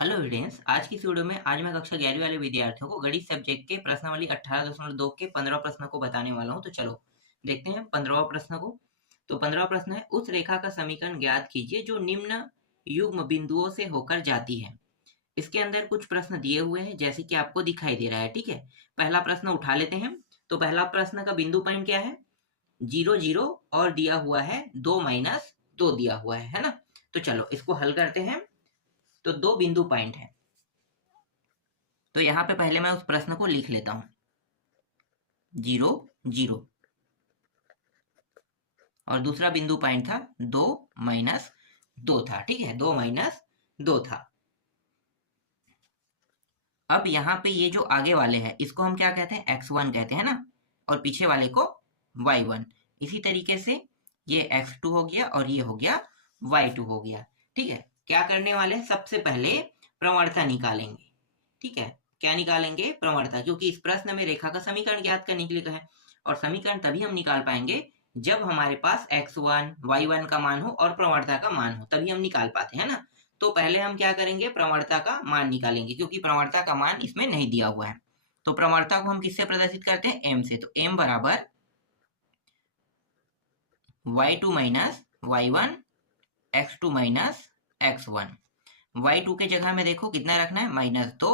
Hello students, आज की इस वीडियो में आज मैं कक्षा 11वीं वाले विद्यार्थियों को गणित सब्जेक्ट के प्रश्नावली 18.2 के 15 प्रश्न को बताने वाला हूं। तो चलो देखते हैं 15वां प्रश्न को। तो 15वां प्रश्न है, उस रेखा का समीकरण ज्ञात कीजिए जो निम्न युग्म बिंदुओं से होकर जाती है। इसके अंदर कुछ प्रश्न दिए हुए हैं जैसे कि आपको दिखाई दे रहा है। ठीक है, पहला प्रश्न उठा लेते हैं। तो पहला प्रश्न का बिंदु पॉइंट क्या है? 0 0 और दिया हुआ है 2 माइनस 2 दिया हुआ है ना। तो चलो इसको हल करते हैं। तो दो बिंदु पॉइंट है, तो यहाँ पे पहले मैं उस प्रश्न को लिख लेता हूं। 0 0 और दूसरा बिंदु पॉइंट था 2 माइनस 2 था। ठीक है, 2 माइनस 2 था। अब यहाँ पे ये जो आगे वाले हैं इसको हम क्या कहते हैं? x1 कहते हैं ना, और पीछे वाले को y1। इसी तरीके से ये x2 हो गया और ये हो गया y2 हो गया। ठीक है, क्या करने वाले हैं? सबसे पहले प्रवणता निकालेंगे। ठीक है, क्या निकालेंगे? प्रवणता, क्योंकि इस प्रश्न में रेखा का समीकरण ज्ञात करने के लिए कहा है। और समीकरण तभी हम निकाल पाएंगे जब हमारे पास x1 y1 का मान हो और प्रवणता का मान हो, तभी हम निकाल पाते हैं ना। तो पहले हम क्या करेंगे? प्रवणता का मान निकालेंगे, क्योंकि प्रवणता का मान इसमें नहीं दिया हुआ है। तो प्रवणता को हम किससे प्रदर्शित करते हैं? m से। तो m बराबर y2 minus y1 x2 minus x1। y2 के जगह में देखो कितना रखना है? -2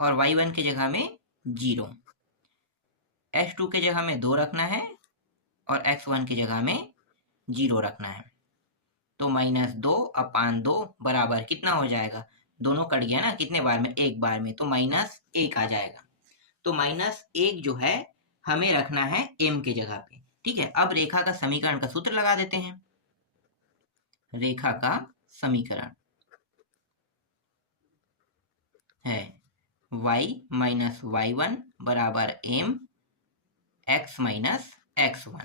और y1 की जगह में 0। x2 के जगह में 2 रखना है और x1 की जगह में 0 रखना है। तो -2/2 बराबर कितना हो जाएगा? दोनों कट गया ना, कितने बार में? एक बार में, तो -1 आ जाएगा। तो -1 जो है हमें रखना है m के जगह पे। ठीक है, अब रेखा का समीकरण का सूत्र लगा देते हैं। रेखा का समीकरण है y माइनस y1 बराबर m x माइनस x1।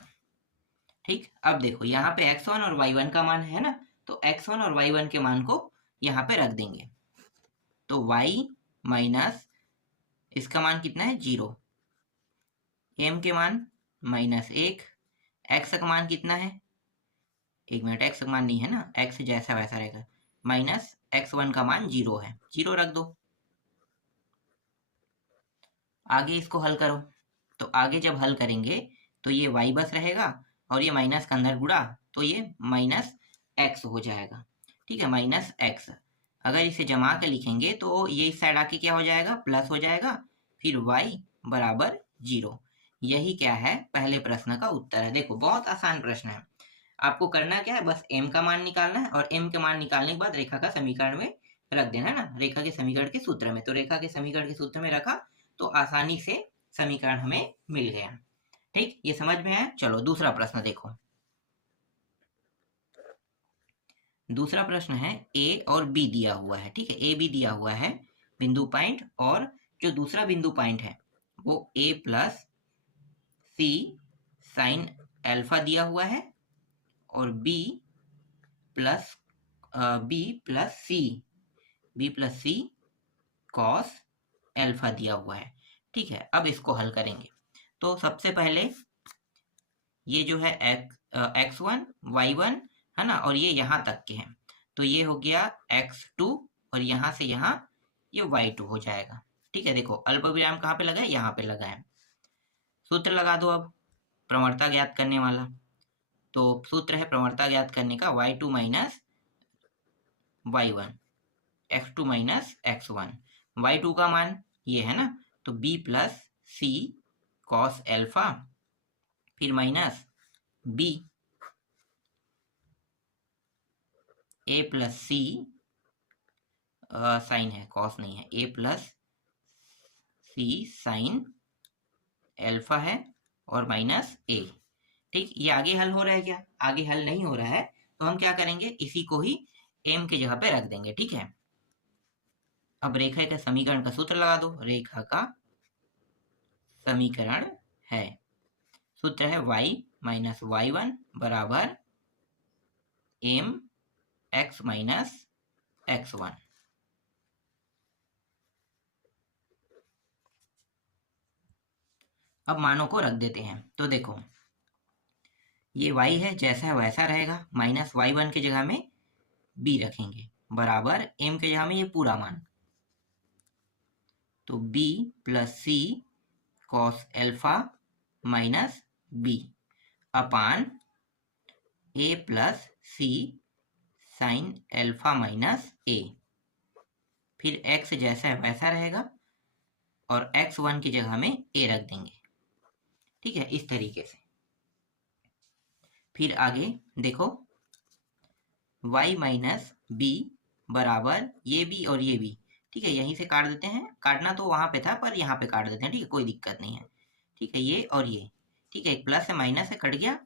ठीक, अब देखो यहाँ पे x1 और y1 का मान है ना, तो x1 और y1 के मान को यहाँ पे रख देंगे। तो y माइनस इसका मान कितना है? 0, m के मान -1, x का मान कितना है? 1 मिनट, x का मान नहीं है ना, x जैसा वैसा रहेगा। माइनस x1 का मान 0 है, 0 रख दो। आगे इसको हल करो। तो आगे जब हल करेंगे तो ये y बस रहेगा और ये माइनस का अंदर गुणा, तो ये -x हो जाएगा। ठीक है, -x। अगर इसे जमा के लिखेंगे तो ये इस साइड आके क्या हो जाएगा? प्लस हो जाएगा। फिर y बराबर 0। यही क्या है? पहले प्रश्न का उत्तर है। देखो बहुत आसान प्रश्न है। आपको करना क्या है? बस m का मान निकालना है और m के मान निकालने के बाद रेखा का समीकरण में रख देना है ना, रेखा के समीकरण के सूत्र में। तो रेखा के समीकरण के सूत्र में रखा तो आसानी से समीकरण हमें मिल गया। ठीक, ये समझ में आया? चलो दूसरा प्रश्न देखो। दूसरा प्रश्न है a और b दिया हुआ है। ठीक है, a b दिया हुआ है बिंदु पॉइंट, और जो दूसरा बिंदु पॉइंट है वो a plus C sine alpha दिया हुआ है और b plus C cos alpha दिया हुआ है। ठीक है, अब इसको हल करेंगे। तो सबसे पहले ये जो है x1 y1 है ना, और ये यहाँ तक के हैं, तो ये हो गया x2 और यहाँ से यहाँ ये y2 हो जाएगा। ठीक है, देखो अल्पविराम कहाँ पे लगा है? यहाँ पे लगा है। सूत्र लगा दो अब प्रवणता ज्ञात करने वाला। तो सूत्र है प्रवणता ज्ञात करने का y2 minus y1 x2 minus x1। y2 का मान ये है ना, तो b plus C cos alpha, फिर minus b a plus C sine है, कॉस नहीं है, a plus C sine alpha है और माइनस a। ठीक, ये आगे हल हो रहा है क्या? आगे हल नहीं हो रहा है, तो हम क्या करेंगे? इसी को ही m के जगह पे रख देंगे। ठीक है, अब रेखा का समीकरण का सूत्र लगा दो। रेखा का समीकरण है, सूत्र है y माइनस y1 बराबर m x माइनस x1। अब मानों को रख देते हैं। तो देखो ये y है, जैसा है वैसा रहेगा, -y1 की जगह में b रखेंगे, बराबर एम के जगह में ये पूरा मान, तो B plus C cos alpha minus B अपान ए plus C sine alpha minus ए। फिर x जैसा है वैसा रहेगा और x1 की जगह में a रख देंगे। ठीक है, इस तरीके से। फिर आगे देखो y माइनस बी बराबर ये b और ये b। ठीक है, यहीं से काट देते हैं, काटना तो वहां पे था पर यहाँ पे काट देते हैं। ठीक है, कोई दिक्कत नहीं है। ठीक है, ये और ये। ठीक है, एक प्लस है माइनस है, कट गया।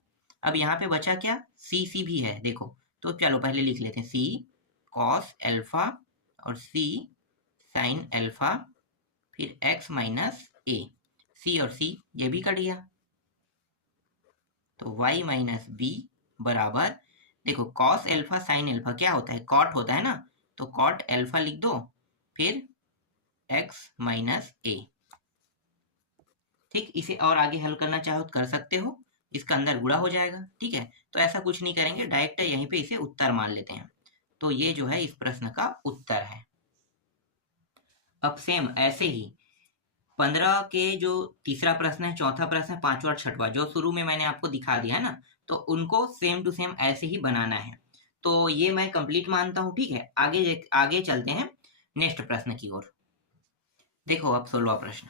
अब यहाँ पे बचा क्या, सी भी है देखो, तो चलो पहले लिख लेते हैं, सी कॉस एल्फा और सी साइन एल्फा, फिर x माइनस ए। सी और सी ये भी कट गया, तो y माइनस बी बराबर, देखो कॉस एल्फा साइन एल्फा क्या होता है, कॉट होता है ना, तो कॉट एल्फा लिख दो, फिर x माइनस ए। ठीक, इसे और आगे हल करना चाहो तो कर सकते हो, इसका अंदर गुणा हो जाएगा। ठीक है, तो ऐसा कुछ नहीं करेंगे, डायरेक्ट यहीं पे इसे उत्तर मान लेते हैं। तो ये जो है इस प्रश्न का उत्तर है। अब सेम ऐसे ही 15 के जो तीसरा प्रश्न है, चौथा प्रश्न है, पांचवा और छठवा, जो शुरू में मैंने आपको दिखा दिया है ना, तो उनको सेम टू सेम ऐसे ही बनाना है। तो ये मैं कंप्लीट मानता हूं। ठीक है, आगे आगे चलते हैं नेक्स्ट प्रश्न की ओर। देखो अब 16वां प्रश्न,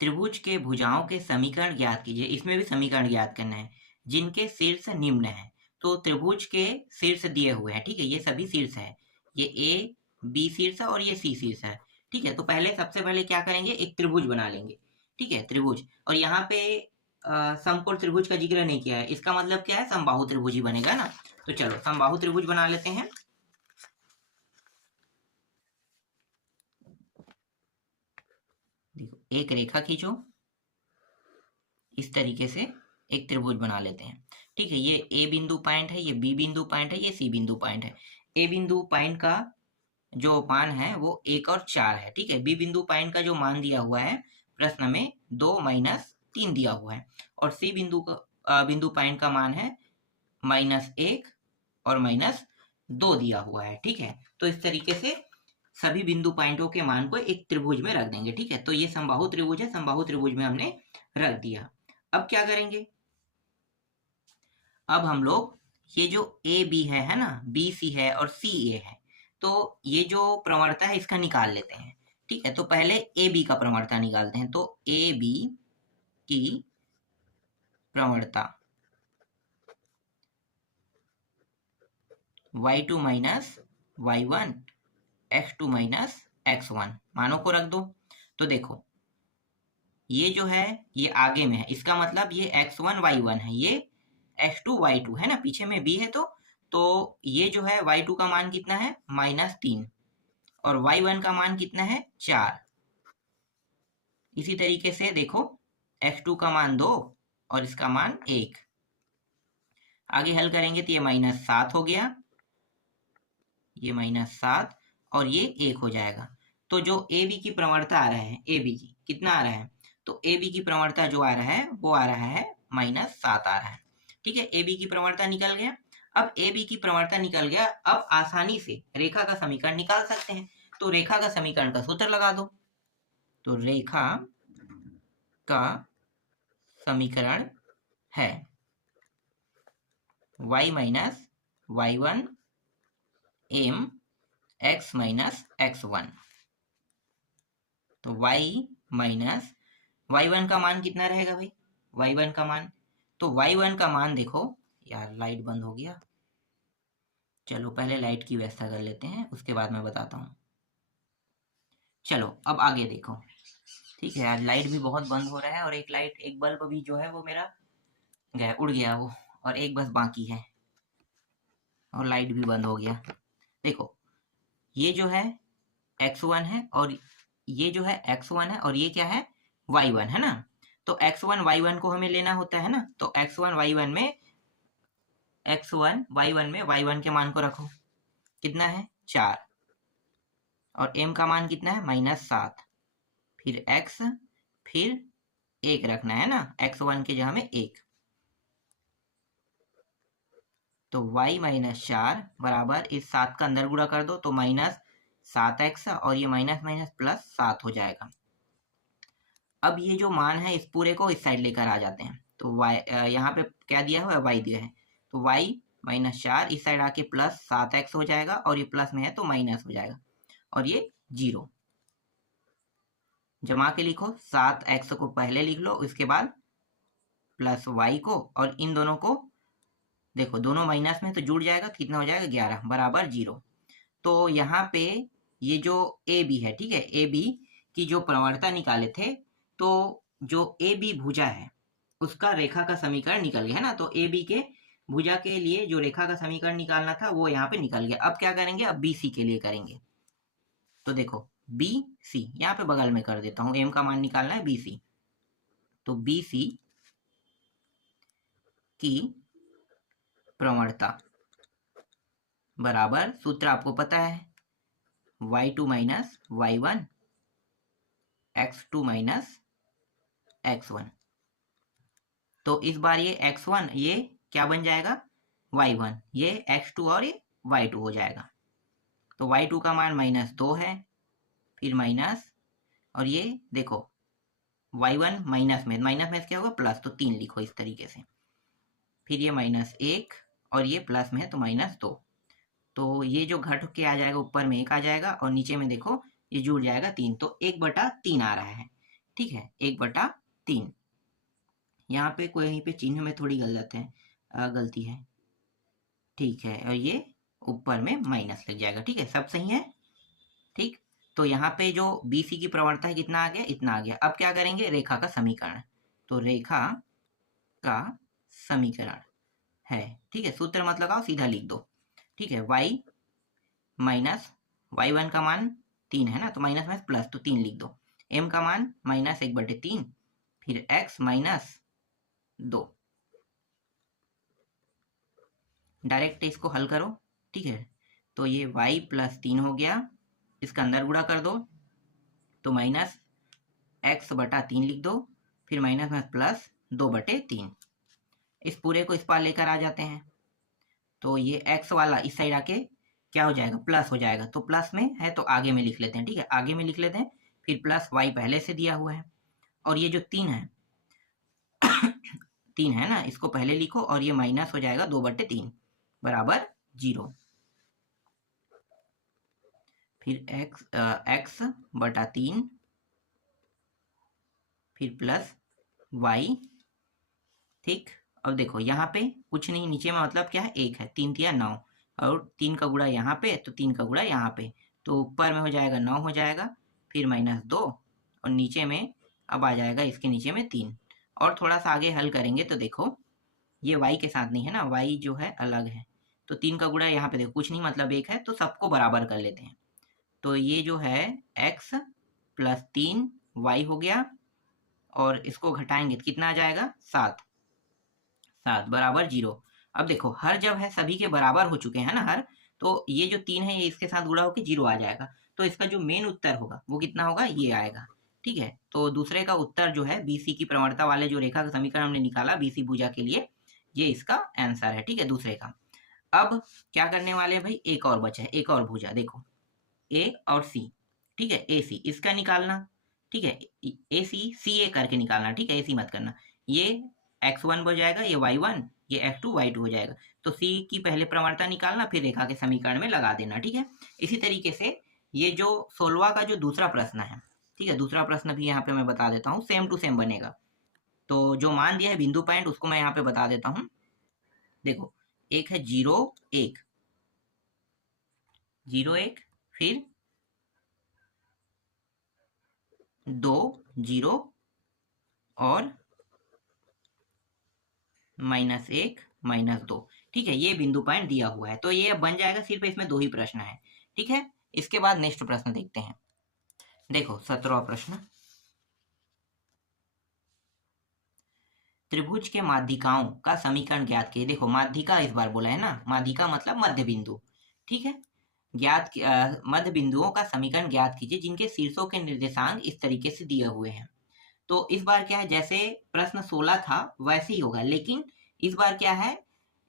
त्रिभुज के भुजाओं के समीकरण ज्ञात कीजिए। इसमें भी समीकरण ज्ञात करना है, जिनके शीर्ष निम्न है। तो त्रिभुज के शीर्ष दिए हुए हैं। ठीक है, ये सभी शीर्ष है, ये ए बी शीर्ष है और ये सी शीर्ष है। ठीक है, तो पहले सबसे पहले क्या करेंगे, एक त्रिभुज बना लेंगे। ठीक है, त्रिभुज, और यहाँ पे समकोण त्रिभुज का जिक्र नहीं किया है, इसका मतलब क्या है, समबाहु त्रिभुज ही बनेगा ना। तो चलो समबाहु त्रिभुज बना लेते हैं। देखो एक रेखा खींचो, इस तरीके से एक त्रिभुज बना लेते हैं। ठीक है, ये ए बिंदु पॉइंट है, ये बी बिंदु पॉइंट है, ये सी बिंदु पॉइंट है। ए बिंदु पॉइंट का जो मान है वो 1 और 4 है। ठीक है, बी बिंदु पॉइंट का जो मान दिया हुआ है प्रश्न में 2 माइनस 3 दिया हुआ है, और सी बिंदु पॉइंट का मान है -1 और -2 दिया हुआ है। ठीक है, तो इस तरीके से सभी बिंदु पॉइंटों के मान को एक त्रिभुज में रख देंगे। ठीक है, तो ये समबाहु त्रिभुज है, समबाहु त्रिभुज में हमने रख दिया। अब क्या करेंगे, अब हम लोग ये जो ए बी है ना, बी सी है और सी ए है, तो ये जो प्रवणता है इसका निकाल लेते हैं। ठीक है, तो पहले ए बी का प्रवणता निकालते हैं। तो ए बी की प्रवणता y2 minus y1 x2 minus x1 मानों को रख दो। तो देखो ये जो है ये आगे में है, इसका मतलब ये x1 y1 है, ये x2 y2 है ना, पीछे में b है। तो ये जो है y2 का मान कितना है, -3, और y1 का मान कितना है, 4। इसी तरीके से देखो x2 का मान 2 और इसका मान 1। आगे हल करेंगे तो ये -7 हो गया, ये -7 और ये 1 हो जाएगा। तो जो ए बी की प्रवणता आ रहा है, ए बी की कितना आ रहा है, तो ए बी की प्रवणता जो आ रहा है वो आ रहा है -7 आ रहा है। ठीक है, ए बी की प्रवणता निकल गया। अब ए बी की प्रवणता निकल गया, अब आसानी से रेखा का समीकरण निकाल सकते हैं। तो रेखा का समीकरण का सूत्र लगा दो। तो रेखा का समीकरण है y minus y1 m x minus x1। तो y माइनस y1 का मान कितना रहेगा भाई, y1 का मान, तो y1 का मान देखो, यार लाइट बंद हो गया, चलो पहले लाइट की व्यवस्था कर लेते हैं, उसके बाद मैं बताता हूँ। चलो अब आगे देखो। ठीक है, आज लाइट भी बहुत बंद हो रहा है, और एक बल्ब भी जो है वो मेरा गया, उड़ गया वो, और एक बस बाकी है, और लाइट भी बंद हो गया। देखो ये जो है x1 है, और ये जो है x1 है, और ये क्या है, y1 है ना। तो x1 y1 को हमें लेना होता है ना, तो x1 y1 में y1 के मान को रखो, कितना है, 4, और m का मान कितना है, -7, फिर x, फिर 1 रखना है ना, x1 के जगह में 1। तो y माइनस 4 बराबर इस 7 का अंदर गुणा कर दो तो -7x और ये माइनस माइनस प्लस 7 हो जाएगा। अब ये जो मान है इस पूरे को इस साइड लेकर आ जाते हैं। तो y यहाँ पे क्या दिया हुआ है, y दिया है, तो y माइनस 4 इस साइड आके प्लस 7x हो जाएगा और ये प्लस में है तो माइनस हो जाएगा और ये 0। जमा के लिखो, 7x को पहले लिख लो, उसके बाद प्लस y को, और इन दोनों को देखो दोनों माइनस में तो जुड़ जाएगा, कितना हो जाएगा 11 बराबर 0। तो यहाँ पे ये जो ए बी है, ठीक है, ए बी की जो प्रवणता निकाले थे, तो जो ए बी भुजा है उसका रेखा का समीकरण निकल गया है ना। तो ए बी के भुजा के लिए जो रेखा का समीकरण निकालना था वो यहाँ पे निकल गया। अब क्या करेंगे, अब बी सी के लिए करेंगे। तो देखो बी सी यहाँ पे बगल में कर देता हूँ, एम का मान निकालना है बी सी। तो बी सी की प्रवणता बराबर, सूत्र आपको पता है, y2 minus y1 x2 minus x1। तो इस बार ये x1 ये क्या बन जाएगा, y1, ये x2 और ये y2 हो जाएगा। तो y2 का मान -2 है, फिर माइनस, और ये देखो y1 माइनस में क्या होगा प्लस, तो 3 लिखो इस तरीके से, फिर ये -1 और ये प्लस में है तो -2। तो ये जो घट के आ जाएगा ऊपर में 1 आ जाएगा और नीचे में देखो ये जुड़ जाएगा 3, तो 1/3 आ रहा है, ठीक है, 1/3। यहाँ पे कोई पे चिन्ह में थोड़ी गलती है, ठीक है, और ये ऊपर में माइनस लग जाएगा, ठीक है, सब सही है, ठीक। तो यहाँ पे जो बी सी की प्रवणता है कितना आ गया, इतना आ गया। अब क्या करेंगे, रेखा का समीकरण। तो रेखा का समीकरण है, ठीक है, सूत्र मत लगाओ, सीधा लिख दो, ठीक है, y माइनस y1 का मान 3 है ना, तो माइनस में प्लस, तो 3 लिख दो, m का मान -1/3, फिर x माइनस 2। डायरेक्ट इसको हल करो, ठीक है, तो ये y प्लस 3 हो गया, इसका अंदर गुणा कर दो तो -x/3 लिख दो, फिर माइनस में प्लस 2/3। इस पूरे को इस पार लेकर आ जाते हैं, तो ये x वाला इस साइड आके क्या हो जाएगा, प्लस हो जाएगा। तो प्लस में है तो आगे में लिख लेते हैं, ठीक है, आगे में लिख लेते हैं, फिर प्लस y पहले से दिया हुआ है, और ये जो 3 है 3 है ना, इसको पहले लिखो, और ये माइनस हो जाएगा 2/3 बराबर 0। फिर x/3 फिर प्लस y, ठीक। अब देखो यहाँ पे कुछ नहीं, नीचे में मतलब क्या है, 1 है, 3 तिया 9, और 3 का गुणा यहाँ पे, तो 3 का गुणा यहाँ पे, तो ऊपर में हो जाएगा 9 हो जाएगा, फिर -2, और नीचे में अब आ जाएगा इसके नीचे में 3। और थोड़ा सा आगे हल करेंगे तो देखो ये y के साथ नहीं है ना, y जो है अलग है, तो 3 का गुणा यहाँ पे देखो कुछ नहीं मतलब 1 है, तो सबको बराबर कर लेते हैं। तो ये जो है x प्लस 3 y हो गया, और इसको घटाएंगे तो कितना आ जाएगा, 7 बराबर 0। अब देखो हर जब है सभी के बराबर हो चुके हैं ना हर, तो ये जो 3 है ये इसके साथ गुणा होकर 0 आ जाएगा, तो इसका जो मेन उत्तर होगा वो कितना होगा, ये आएगा, ठीक है। तो दूसरे का उत्तर जो है BC की प्रवणता वाले जो रेखा का समीकरण हमने निकाला BC भुजा के लिए, ये इसका आंसर है, ठीक है, दूसरे का। अब क्या करने वाले हैं भाई, एक और बचा है, एक और भुजा, देखो A और C, ठीक है, AC इसका निकालना, ठीक है, AC CA करके निकालना, ठीक है, AC मत करना। ये x1 हो जाएगा, ये y1, ये x2 y2 हो जाएगा। तो C की पहले प्रवणता निकालना, फिर रेखा के समीकरण में लगा देना, ठीक है। इसी तरीके से ये जो 16वां का जो दूसरा प्रश्न है, ठीक है, दूसरा प्रश्न भी यहाँ पे मैं बता देता हूँ, सेम टू सेम बनेगा। तो जो मान दिया है बिंदु पॉइंट उसको मैं यहाँ पे बता देता हूँ। देखो एक है 0 1, 0 1, फिर 2 0 और -1 -2, ठीक है, ये बिंदु पॉइंट दिया हुआ है। तो ये अब बन जाएगा, सिर्फ इसमें 2 ही प्रश्न है, ठीक है। इसके बाद नेक्स्ट प्रश्न देखते हैं। देखो 17वां प्रश्न, त्रिभुज के माध्यिकाओं का समीकरण ज्ञात कीजिए। देखो माध्यिका इस बार बोला है ना, माध्यिका मतलब मध्य बिंदु, ठीक है, मध्य बिंदुओं का समीकरण ज्ञात कीजिए जिनके शीर्षों के निर्देशांक इस तरीके से दिए हुए हैं। तो इस बार क्या है, जैसे प्रश्न 16 था वैसे ही होगा, लेकिन इस बार क्या है,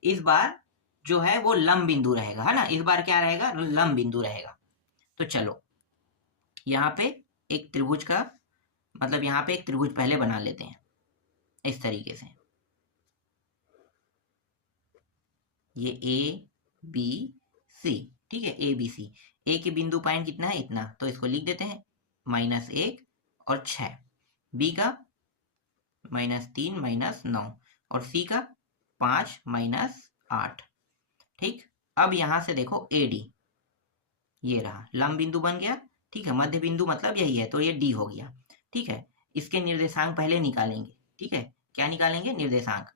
इस बार जो है वो लंब बिंदु रहेगा, है ना। इस बार क्या रहेगा, लंब बिंदु रहेगा। तो चलो यहाँ पे एक त्रिभुज का मतलब यहाँ पे एक त्रिभुज पहले बना लेते हैं इस तरीके से। ये ए बी सी, ठीक है, ए बी सी। ए के बिंदु पॉइंट कितना है, इतना, तो इसको लिख देते हैं -1 और 6, बी का -3 -9 और सी का 5 -8। ठीक, अब यहां से देखो ए डी, ये रहा लंब बिंदु बन गया, ठीक है। मध्य बिंदु मतलब यही है, तो ये डी हो गया, ठीक है। इसके निर्देशांक पहले निकालेंगे, ठीक है। क्या निकालेंगे, निर्देशांक।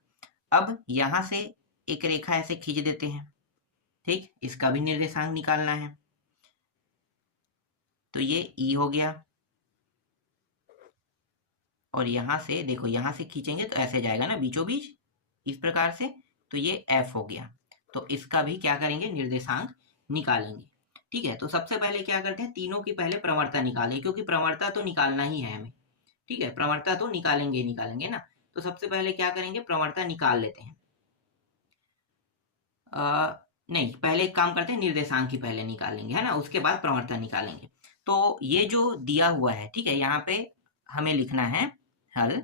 अब यहां से एक रेखा ऐसे खींच देते हैं, ठीक, इसका भी निर्देशांक निकालना है। तो ये ई हो गया, और यहां से देखो, यहां से खींचेंगे तो ऐसे जाएगा ना बीचों बीच, इस प्रकार से, तो ये एफ हो गया। तो इसका भी क्या करेंगे, निर्देशांक निकालेंगे, ठीक है। तो सबसे पहले क्या करते हैं, तीनों की पहले प्रवणता निकालें, क्योंकि प्रवणता तो निकालना ही है हमें, ठीक है। प्रवणता तो निकालेंगे ना। तो सबसे पहले क्या करेंगे, प्रवणता निकाल लेते हैं। नहीं, पहले एक काम करते हैं, निर्देशांक ही पहले निकालेंगे, है ना, उसके बाद प्रवणता निकालेंगे। तो ये जो दिया हुआ है, ठीक है, यहाँ पे हमें लिखना है हल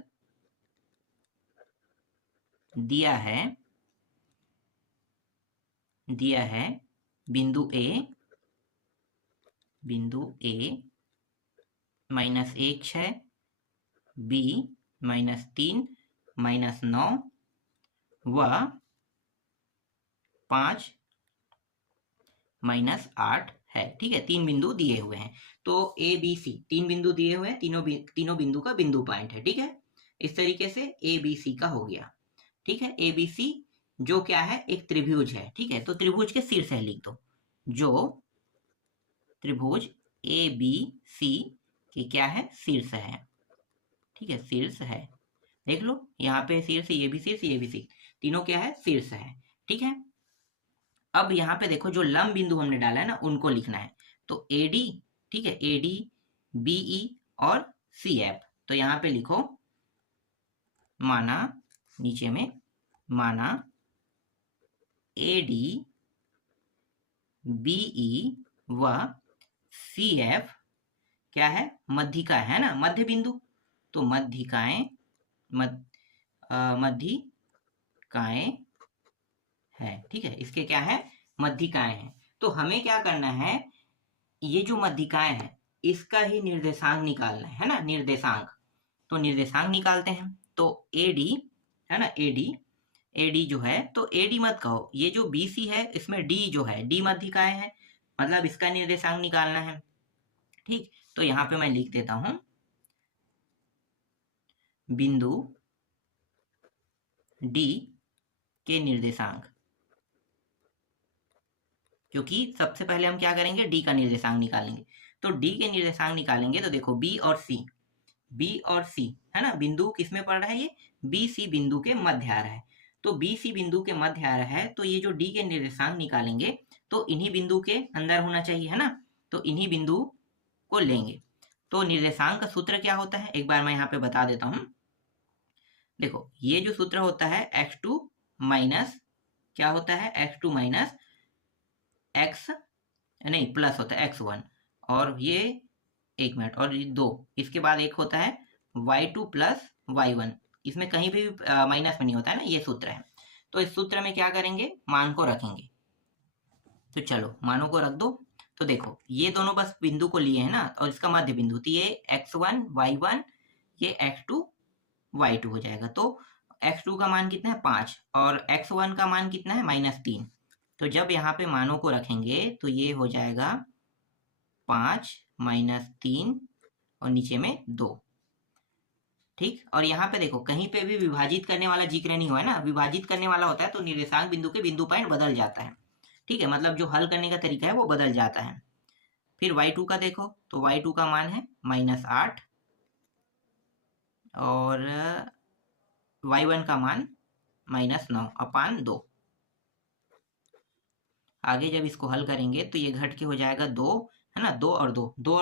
दिया है बिंदु ए -1 6, बी -3 -9 व 5 -8 है, ठीक है। 3 बिंदु दिए हुए हैं, तो ए बी सी 3 बिंदु दिए हुए हैं, तीनों बिंदु का बिंदु पॉइंट है, ठीक है। इस तरीके से ए बी सी का हो गया, ठीक है। ए बी सी जो क्या है, एक त्रिभुज है, ठीक है। तो त्रिभुज के शीर्ष है लिख दो, जो त्रिभुज ए बी सी की क्या है, शीर्ष है, ठीक है, शीर्ष है। देख लो यहाँ पे शीर्ष, ये भी शीर्ष, ये भी शीर्ष, तीनों क्या है, शीर्ष है, ठीक है। अब यहाँ पे देखो, जो लंब बिंदु हमने डाला है ना, उनको लिखना है। तो ए डी, ठीक है, ए डी, बी ई और सी एफ। तो यहाँ पे लिखो, माना, नीचे में माना ए डी बी ई व सी एफ क्या है, मध्यिका है ना, मध्य बिंदु। तो मध्यिकाएं है, ठीक है। इसके क्या है, मध्यिकाएं हैं। तो हमें क्या करना है, ये जो मध्यिकाएं हैं इसका ही निर्देशांक निकालना है ना, निर्देशांक। तो निर्देशांक निकालते हैं। तो ए डी है ना, ए डी जो है, तो ए डी मत कहो, ये जो बी सी है इसमें डी जो है, डी मध्यिकाएं है, मतलब इसका निर्देशांक निकालना है, ठीक। तो यहाँ पे मैं लिख देता हूं, बिंदु डी के निर्देशांक, क्योंकि सबसे पहले हम क्या करेंगे, डी का निर्देशांक निकालेंगे। तो डी के निर्देशांक निकालेंगे तो देखो बी और सी है ना, बिंदु किसमें पड़ रहा है, ये बी सी बिंदु के मध्य आ रहा है। तो बी सी बिंदु के मध्य आ रहा है, तो ये जो डी के निर्देशांक निकालेंगे तो इन्हीं बिंदु के अंदर होना चाहिए, है ना। तो इन्हीं बिंदु को लेंगे। तो निर्देशांक का सूत्र क्या होता है, एक बार मैं यहाँ पे बता देता हूँ। देखो ये जो सूत्र होता है x2 माइनस, क्या होता है, x2 माइनस x नहीं प्लस होता है x1, और ये 1 मिनट, और ये 2, इसके बाद एक होता है y2 प्लस y1, इसमें कहीं भी माइनस में नहीं होता है ना, ये सूत्र है। तो इस सूत्र में क्या करेंगे, मान को रखेंगे। तो चलो मानों को रख दो। तो देखो ये दोनों बस बिंदु को लिए है ना, और इसका मध्य बिंदु, तो ये x1 y1, ये x2 y2 हो जाएगा। तो x2 का मान कितना है, 5, और x1 का मान कितना है, -3। तो जब यहाँ पे मानों को रखेंगे तो ये हो जाएगा 5 -3 और नीचे में 2, ठीक। और यहाँ पे देखो कहीं पे भी विभाजित करने वाला जिक्र नहीं हुआ है ना, विभाजित करने वाला होता है तो निर्देशांक बिंदु के बिंदु पॉइंट बदल जाता है, ठीक है, मतलब जो हल करने का तरीका है वो बदल जाता है। फिर y2 का देखो, तो y2 का मान है -8 और y1 का मान -9/2। आगे जब इसको हल करेंगे तो ये घट के हो जाएगा 2, है ना, 2 और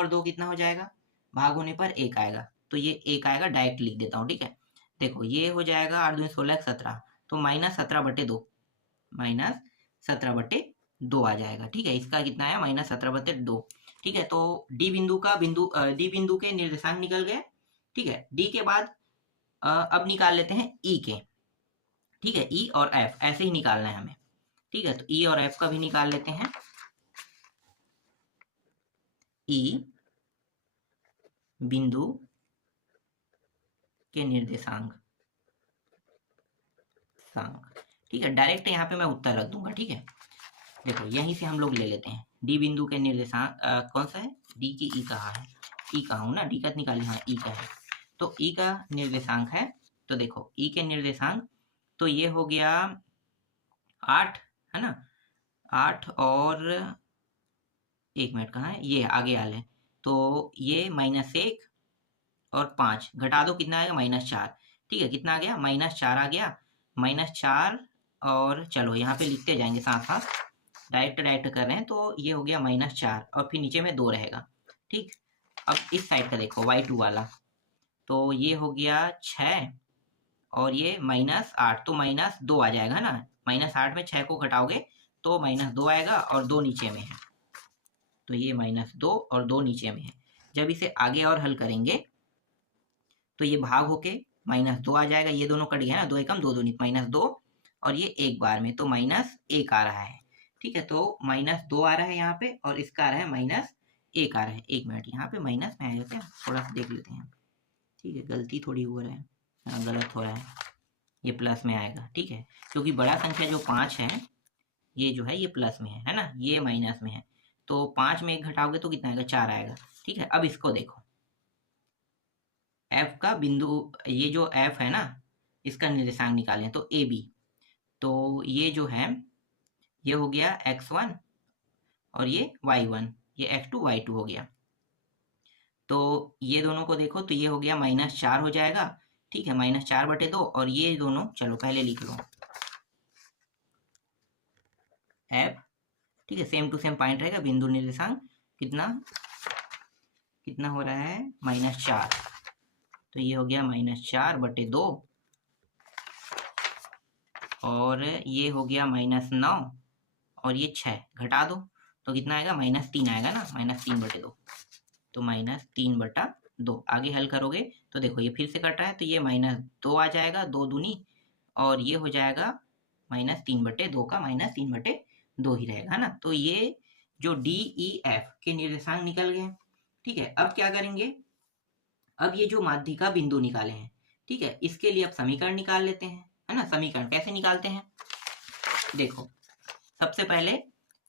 2 कितना हो जाएगा, भाग होने पर 1 आएगा। तो ये 1 आएगा, डायरेक्ट लिख देता हूँ, ठीक है। देखो ये हो जाएगा 8 दूनी 16 17, तो -17/2, 17/2 आ जाएगा। ठीक है, इसका कितना आया -17/2। ठीक है, तो डी बिंदु के निर्देशांक निकल गए। ठीक है, डी के बाद अब निकाल लेते हैं ई के। ठीक है, ई और एफ ऐसे ही निकालना है हमें। ठीक है, तो ई और एफ का भी निकाल लेते हैं। ई बिंदु के निर्देशांक। ठीक है, डायरेक्ट यहाँ पे मैं उत्तर रख दूंगा। ठीक है, देखो यहीं से हम लोग ले लेते हैं। डी बिंदु के निर्देशांक कौन सा है? डी की ई कहाँ है? ई कहाँ हूँ ना, डी का निकाली, हाँ ई का है। तो ई का निर्देशांक है, तो देखो ई के निर्देशांक तो ये हो गया 8, है ना। 8 और 1 मिनट कहाँ है, ये आगे वाले, तो ये -1 और 5 घटा दो, कितना आएगा -4। ठीक है, कितना आ गया? -4 आ गया। -4 और चलो यहाँ पे लिखते जाएंगे साथ साथ, डायरेक्ट कर रहे हैं, तो ये हो गया -4 और फिर नीचे में 2 रहेगा। ठीक, अब इस साइड का देखो y2 वाला, तो ये हो गया 6 और ये -8, तो -2 आ जाएगा ना। -8 में 6 को घटाओगे तो -2 आएगा और 2 नीचे में है, तो ये -2 और 2 नीचे में है। जब इसे आगे और हल करेंगे तो ये भाग होके -2 आ जाएगा, ये दोनों कट गया ना, 2 एकम 2 दूनी -2 और ये एक बार में, तो -1 आ रहा है। ठीक है, तो -2 आ रहा है यहाँ पे और इसका आ रहा है -1 आ रहा है। 1 मिनट, यहाँ पे माइनस में आएगा क्या? थोड़ा सा देख लेते हैं। ठीक है, गलती थोड़ी हो रहा है, गलत हो रहा है, ये प्लस में आएगा। ठीक है, क्योंकि बड़ा संख्या जो 5 है, ये जो है ये प्लस में है ना, ये माइनस में है, तो 5 में 1 घटाओगे तो कितना आएगा? 4 आएगा। ठीक है, अब इसको देखो, एफ का बिंदु, ये जो एफ है ना, इसका निर्देशांक निकालें तो ए बी, तो ये जो है ये हो गया x1 और ये y1, ये x2 y2 हो गया। तो ये दोनों को देखो तो ये हो गया -4 हो जाएगा। ठीक है, -4/2 और ये दोनों, चलो पहले लिख लो f। ठीक है, सेम टू सेम पॉइंट रहेगा, बिंदु निर्देशांक कितना हो रहा है? -4, तो ये हो गया -4/2 और ये हो गया -9 और ये 6 घटा दो तो कितना आएगा? -3 आएगा ना, -3/2, तो -3/2। आगे हल करोगे तो देखो ये फिर से कट रहा है, तो ये -2 आ जाएगा, 2 दूनी, और ये हो जाएगा -3/2 का -3/2 ही रहेगा, है ना। तो ये जो डी ई एफ के निर्देशांक निकल गए। ठीक है, अब क्या करेंगे? अब ये जो माध्यिका बिंदु निकाले हैं, ठीक है, इसके लिए अब समीकरण निकाल लेते हैं, है ना। समीकरण कैसे निकालते हैं? देखो, सबसे पहले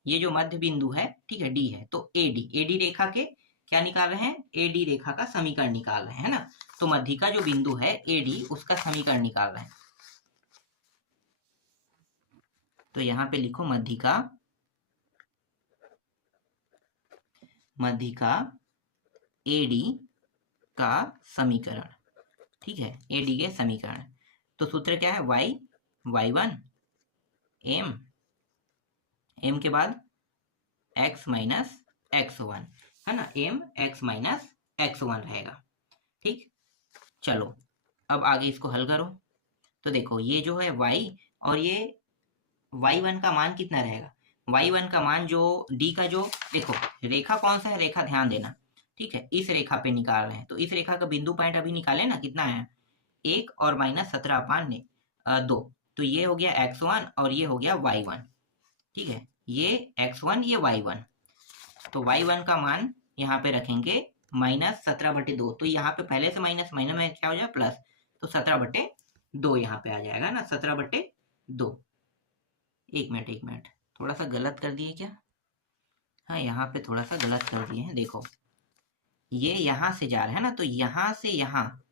ये जो मध्य बिंदु है, ठीक है, डी है, तो एडी रेखा के क्या निकाल रहे हैं? एडी रेखा का समीकरण निकाल रहे हैं, है ना। तो मध्यिका जो बिंदु है एडी, उसका समीकरण निकाल रहे हैं। तो यहाँ पे लिखो मध्यिका एडी का समीकरण। ठीक है, एडी के समीकरण, तो सूत्र क्या है? y1 m के बाद x माइनस x1, है ना, m x माइनस x1 रहेगा। ठीक, चलो अब आगे इसको हल करो तो देखो ये जो है y और ये y1 का मान कितना रहेगा? y1 का मान जो d का, जो देखो रेखा कौन सा है, रेखा ध्यान देना। ठीक है, इस रेखा पे निकाल रहे हैं, तो इस रेखा का बिंदु पॉइंट अभी निकाले ना, कितना है? 1 और -17/2, तो ये हो गया x1 और ये हो गया y1। ठीक है, ये x1 ये y1, तो y1 का मान यहाँ पे रखेंगे -17/2, तो यहाँ पे पहले से माइनस में क्या हो जाएगा? प्लस, तो 17/2 यहाँ पे आ जाएगा ना, 17/2। एक मिनट, थोड़ा सा गलत कर दिए क्या? हाँ, यहाँ पे थोड़ा सा गलत कर दिए हैं। देखो ये यहाँ से जा रहा है ना, तो यहाँ से यहाँ,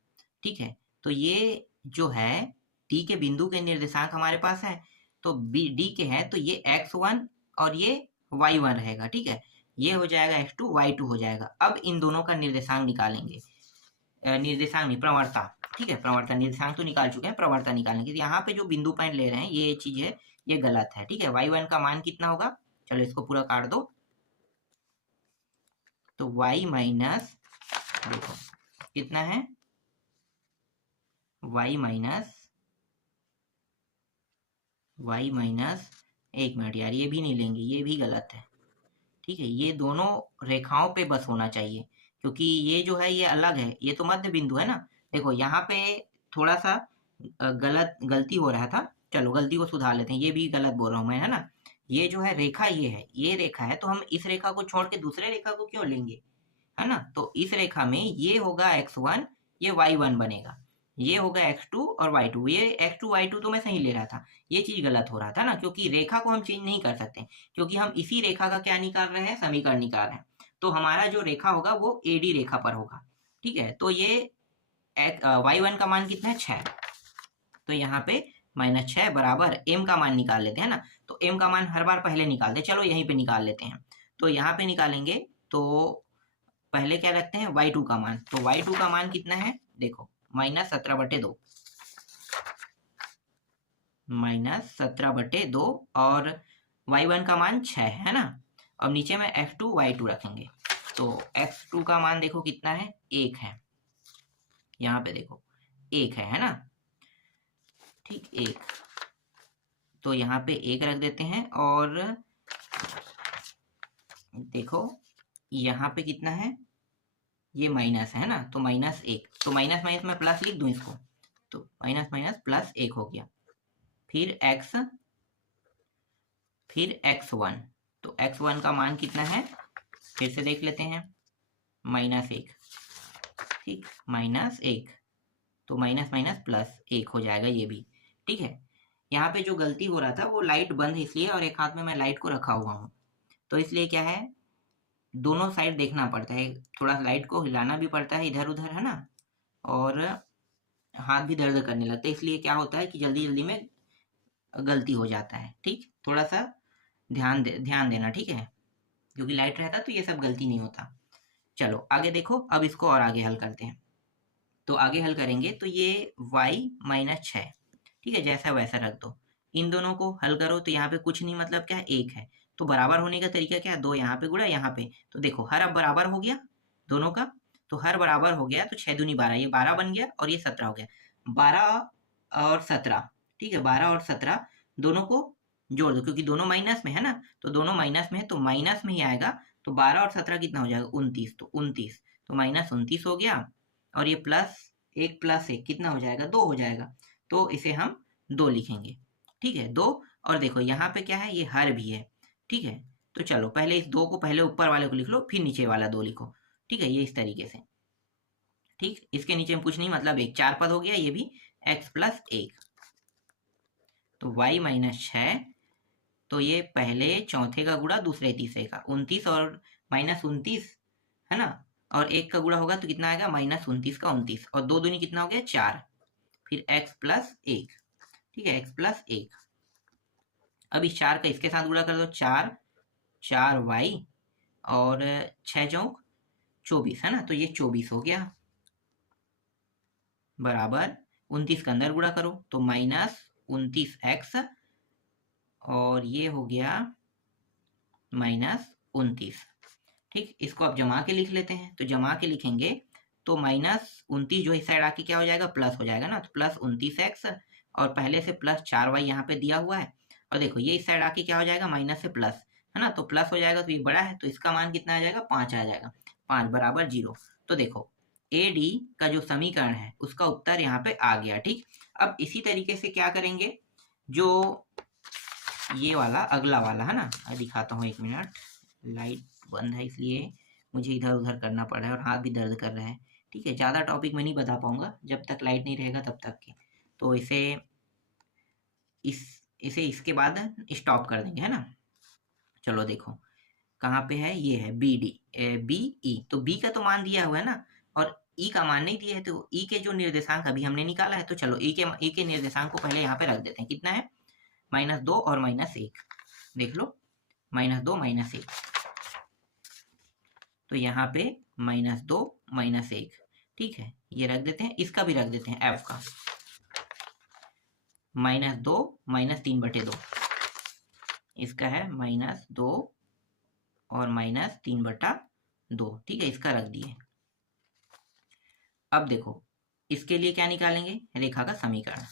ठीक है, तो ये जो है डी के बिंदु के निर्देशांक हमारे पास है, तो डी के हैं, तो ये x1 और ये y1 रहेगा। ठीक है, ये हो जाएगा x2 y2 हो जाएगा। अब इन दोनों का निर्देशांक निकालेंगे, निर्देशांक नहीं, प्रवणता। ठीक है, प्रवणता, निर्देशांक तो निकाल चुके हैं, प्रवणता निकालेंगे। यहाँ पे जो बिंदु पॉइंट ले रहे हैं ये चीज है, ये गलत है। ठीक है, y1 का मान कितना होगा? चलो इसको पूरा काट दो, तो y माइनस, देखो कितना है? y माइनस एक मिनट यार, ये भी नहीं लेंगे, ये भी गलत है। ठीक है, ये दोनों रेखाओं पे बस होना चाहिए, क्योंकि ये जो है ये अलग है, ये तो मध्य बिंदु है ना। देखो यहाँ पे थोड़ा सा गलती हो रहा था, चलो गलती को सुधार लेते हैं, ये भी गलत बोल रहा हूँ मैं, है ना। ये जो है रेखा, ये है, ये रेखा है, तो हम इस रेखा को छोड़ के दूसरे रेखा को क्यों लेंगे, है ना। तो इस रेखा में ये होगा x1, ये y1 बनेगा, ये होगा x2 और y2। ये x2 y2 तो मैं सही ले रहा था, ये चीज गलत हो रहा था ना, क्योंकि रेखा को हम चेंज नहीं कर सकते, क्योंकि हम इसी रेखा का क्या निकाल रहे हैं, समीकरण निकाल रहे हैं। तो हमारा जो रेखा होगा वो AD रेखा पर होगा। ठीक है, तो ये y1 का मान कितना है, 6। तो यहाँ पे -6 बराबर m का मान निकाल लेते हैं ना। तो m का मान हर बार पहले निकालते हैं, चलो यहीं पे निकाल लेते हैं। तो यहाँ पे निकालेंगे तो पहले क्या रखते हैं, y2 का मान। तो y2 का मान कितना है, देखो -17/2, -17/2, और y1 का मान 6 है ना। अब नीचे में x2 y2 रखेंगे, तो x2 का मान देखो कितना है, 1 है। यहाँ पे देखो 1 है ना। ठीक, 1, तो यहाँ पे 1 रख देते हैं, और देखो यहाँ पे कितना है, ये माइनस है ना, तो -1, तो माइनस माइनस में प्लस लिख दूं इसको, तो माइनस माइनस प्लस 1 हो गया। फिर x, फिर x1, तो x1 का मान कितना है, फिर से देख लेते हैं, -1। ठीक, -1, तो माइनस माइनस प्लस 1 हो जाएगा ये भी। ठीक है, यहाँ पे जो गलती हो रहा था वो लाइट बंद है इसलिए, और एक हाथ में मैं लाइट को रखा हुआ हूँ, तो इसलिए क्या है, दोनों साइड देखना पड़ता है, थोड़ा लाइट को हिलाना भी पड़ता है इधर उधर, है ना, और हाथ भी दर्द करने लगता है, इसलिए क्या होता है कि जल्दी जल्दी में गलती हो जाता है। ठीक, थोड़ा सा ध्यान देना, ठीक है, क्योंकि लाइट रहता तो ये सब गलती नहीं होता। चलो आगे देखो, अब इसको और आगे हल करते हैं। तो आगे हल करेंगे तो ये y -6, ठीक है, जैसा वैसा रख दो। इन दोनों को हल करो तो यहाँ पे कुछ नहीं, मतलब क्या है, 1 है। तो बराबर होने का तरीका क्या है, 2 यहाँ पे गुणा यहाँ पे, तो देखो हर अब बराबर हो गया दोनों का। तो हर बराबर हो गया तो 6 दूनी 12, ये 12 बन गया और ये 17 हो गया। 12 और 17, ठीक है, 12 और 17 दोनों को जोड़ दो, क्योंकि दोनों माइनस में है ना, तो दोनों माइनस में है, तो माइनस में ही आएगा। तो 12 और 17 कितना हो जाएगा, 29, तो 29, तो -29 हो गया, और ये +1 कितना हो जाएगा, 2 हो जाएगा। तो इसे हम 2 लिखेंगे। ठीक है, 2, और देखो यहाँ पे क्या है, ये हर भी है। ठीक है, तो चलो पहले इस 2 को, पहले ऊपर वाले को लिख लो, फिर नीचे वाला 2 लिखो। ठीक है, ये इस तरीके से। ठीक, इसके नीचे में कुछ नहीं, मतलब 1, 4 पद हो गया ये भी, x + 1, तो y -6, तो ये पहले चौथे का गुणा दूसरे तीसरे का, 29 और -29, है ना, और 1 का गुणा होगा तो कितना आएगा, -29 का 29, और 2 दूनी कितना हो गया, 4, फिर x + 1, ठीक है, x + 1। अब इस 4 का इसके साथ गुणा कर दो, 4 4y, और 6 चौक 24, है ना, तो ये 24 हो गया, बराबर 29 का अंदर गुणा करो तो -29x, और ये हो गया -29। ठीक, इसको अब जमा के लिख लेते हैं, तो जमा के लिखेंगे तो -29 जो इस साइड आके क्या हो जाएगा, प्लस हो जाएगा ना, तो +29x, और पहले से +4y यहाँ पे दिया हुआ है, और देखो ये इस साइड आके क्या हो जाएगा, माइनस से प्लस, है ना, तो प्लस हो जाएगा, तो ये बड़ा है, तो इसका मान कितना आ जाएगा, 5 आ जाएगा, 5 बराबर 0। तो देखो AD का जो समीकरण है उसका उत्तर यहाँ पे आ गया। ठीक, अब इसी तरीके से क्या करेंगे, जो ये वाला अगला वाला है ना, दिखाता हूँ, 1 मिनट, लाइट बंद है इसलिए मुझे इधर उधर करना पड़ रहा है, और हाथ भी दर्द कर रहा है। ठीक है, ज़्यादा टॉपिक मैं नहीं बता पाऊंगा जब तक लाइट नहीं रहेगा तब तक के, तो इसे इसके बाद स्टॉप कर देंगे, है ना। चलो देखो कहाँ पे है, ये है BE, तो B का तो मान दिया हुआ है ना, और E का मान नहीं दिया है, तो E के जो निर्देशांक अभी हमने निकाला है, तो चलो E के निर्देशांक को पहले यहाँ पे रख देते हैं, कितना है, -2 और -1, देख लो, -2 -1, तो यहाँ पे -2 -1, ठीक है, ये रख देते हैं, इसका भी रख देते हैं, F का -2 -3/2, इसका है -2 और -3/2, ठीक है, इसका रख दिए। अब देखो इसके लिए क्या निकालेंगे, रेखा का समीकरण।